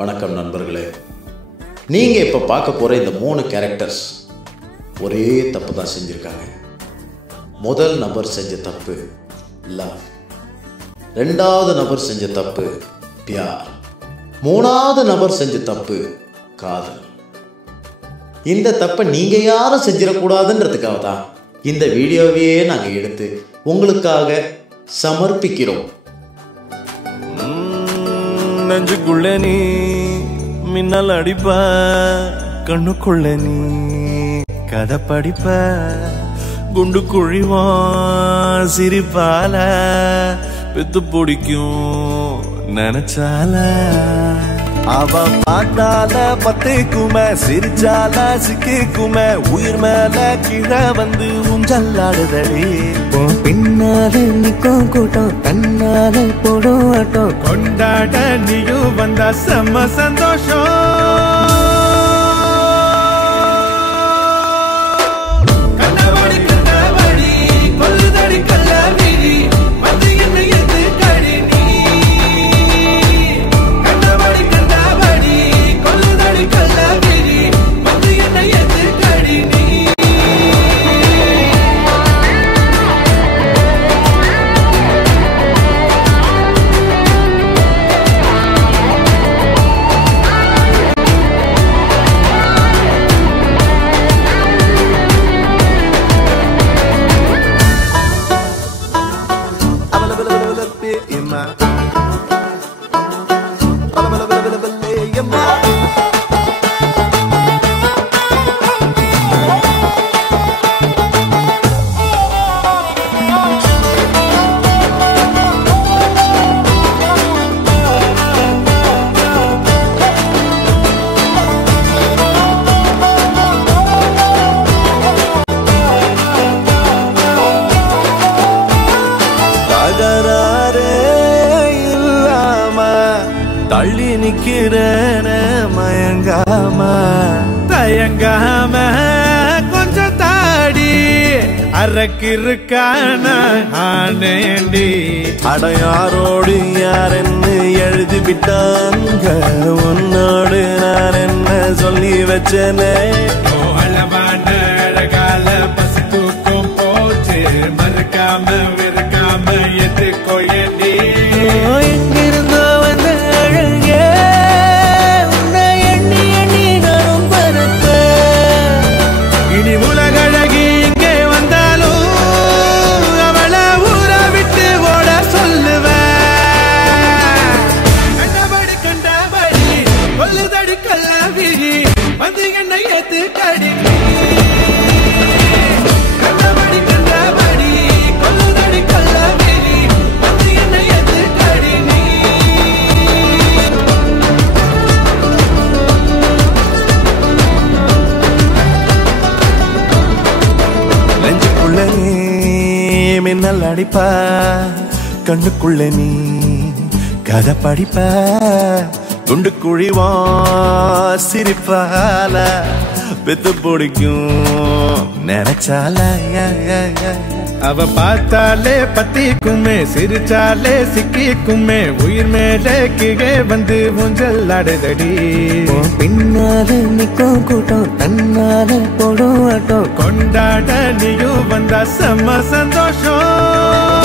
வணக்கம் நண்பர்களே. நீங்கள் இப்போ பார்க்க போகிற இந்த 3 கேரக்டர்ஸ் ஒரே தப்பு தான் செஞ்சுருக்காங்க. முதல் நபர் செஞ்ச தப்பு லவ், ரெண்டாவது நபர் செஞ்ச தப்பு பியார், மூணாவது நபர் செஞ்ச தப்பு காதல். இந்த தப்பை நீங்கள் யாரும் செஞ்சிடக்கூடாதுன்றதுக்காக தான் இந்த வீடியோவையே நாங்கள் எடுத்து உங்களுக்காக சமர்ப்பிக்கிறோம். நெஞ்சுக்குள்ள நீ மின்னல் அடிப்ப, கண்ணுக்குள்ள நீ கதை படிப்ப, குண்டு குழிவான் சிரிப்பால பெத்து பிடிக்கும் நினைச்சால. அவ பாட்டால பத்துக்குமே, சிரிச்சால சிக்கிக்குமே, உயிர் மேல கீழே வந்து ஊஞ்சல்லாடுதடி. பின்னால நிக்கும் கூட்டம் தன்னால போடும் ஆட்டம், கொண்டாட நீயும் வந்தா செம்ம சந்தோஷம். தள்ளி நிக்கிறேன மயங்காம தயங்காம கொஞ்சம் தாடி அரக்கிருக்கான ஆனேண்டி. அடையாரோடு யாரென்னு எழுதி விட்டாங்க, உன்னோடு நான் என்ன சொல்லி வச்சனே. அளவான அழகால பசி தூக்கம் போச்சு, மறுக்காம விருக்காம எதுக்கோ ஏண்டி. எங்கிருந்தோ வந்த அழகே உன்னை எண்ணி எண்ணி நானும் பறப்பேன். இனி உலகழகி இங்கே வந்தாலும் அவளை ஊரை விட்டு ஓட சொல்லுவேன். கண்டபடி கண்டபடி கொல்லுதடி கல்லாவிரி வந்து என்னை ஏத்து கடி. கண்டபடி கண்டபடி கொல்லுதடி கல்லாவிரி வந்து என்னை ஏத்து கடி. நெஞ்சுக்குள்ள நீ மின்னல் அடிப்ப, கண்ணுக்குள்ள நீ கதை படிப்ப, குண்டு குழிவா சிரிப்பால பெத்து பிடிக்கும் நினைச்சால. அவ பார்த்தாலே பத்திக்குமே, சிரிச்சாலே சிக்கிக்குமே, உயிர் மேலே கீழே வந்து ஊஞ்சல்லாடுதடி. பின்னால நிக்கும் கூட்டம் தன்னால போடும் ஆட்டம், கொண்டாட நீயும் வந்தா செம்ம சந்தோஷம்.